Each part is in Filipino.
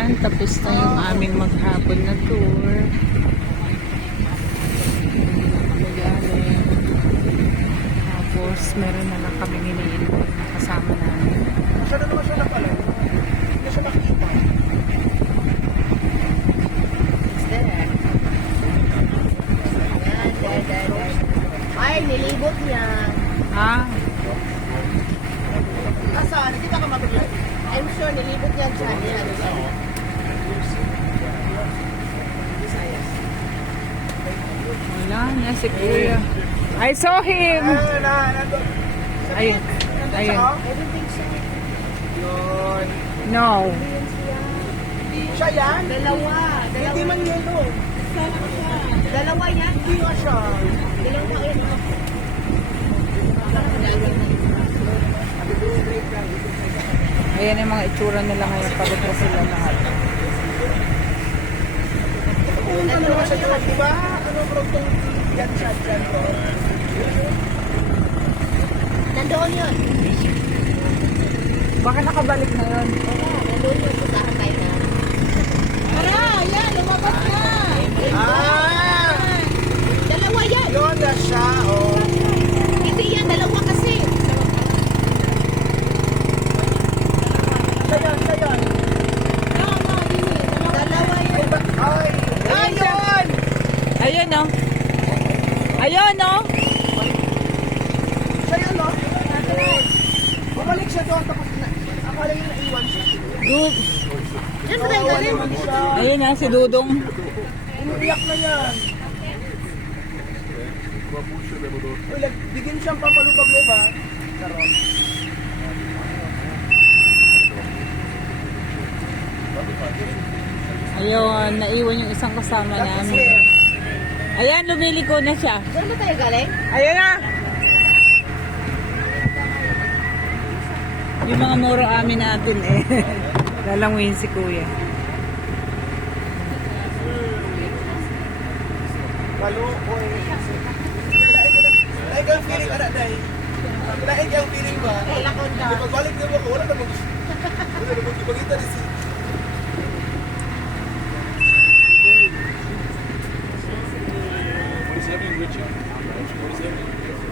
Ayan, tapos na yung aming maghapon na tour. Magaling. Tapos, meron na lang kami iniintay na kasama namin. Masyado naman siya napala. Hindi siya nakita. It's there. Yan, there. Ay, nilibot niya. Ha? Saan? Kita ka mabigay? I'm sure nilibot niya siya. Wala niya si Kuya. I saw him! Nandun. Ayun. Ayun. Everything siya. Yun. No. Siya yan? Dalawa. Hindi man yellow. Dalawa yan. Hindi nga siya. Dalawa yan. Ayan yung mga itsura nila ngayon. Pagod na sila lahat. Punta na naman siya doon. Diba? Ano bro itong yan siya dyan bro? Nandoon yun. Bakit nakabalik na yun? Nandoon yun. Puntahan tayo na. Tara! Yan! Lumabas na! Ah! Dalawa yan! Yun na siya. Oh. Hindi yan. Dalawa kasi. Siya yan. Dalawa yan. Ay! Ayun! Ayun no? Ayun no? Siya yan no? Bumalik siya doon tapos akala niya naiwan siya. Dud. Diyan ba tayo galing? Ayun na si Dudong. Umiiyak na yan. Uy, bigyan siyang pampalubag-loob ha. Karon. Ayun, naiwan yung isang kasama namin. Ayan, lumiliko na siya. Diyan ba tayo galing? Ayun na! Yung mga moro amin natin eh. Lalanguin si Kuya. Malukoy. Laig ang feeling, anak day. Laig ang feeling ba? Eh, lakon ka. Pagbalik na ako, wala na mag-ipagita ni si...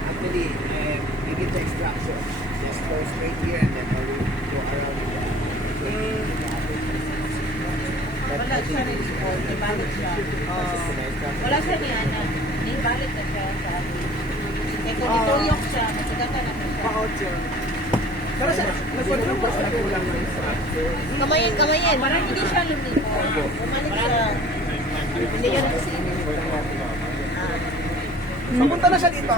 Actually, we give the instruction. Just go straight here and then go around with that. Wala siya rin. Ibalik siya. Wala siya ni Ana. Ibalik na siya sa akin. Eh kung ituyok siya, masagatan na siya. Pa-out siya. Pero sa nagpapalong ba siya nagkulang na isa? Kamayin. Parang hindi siya lumiko. Bumalik siya. Hindi yun kasi. Papunta na siya dito?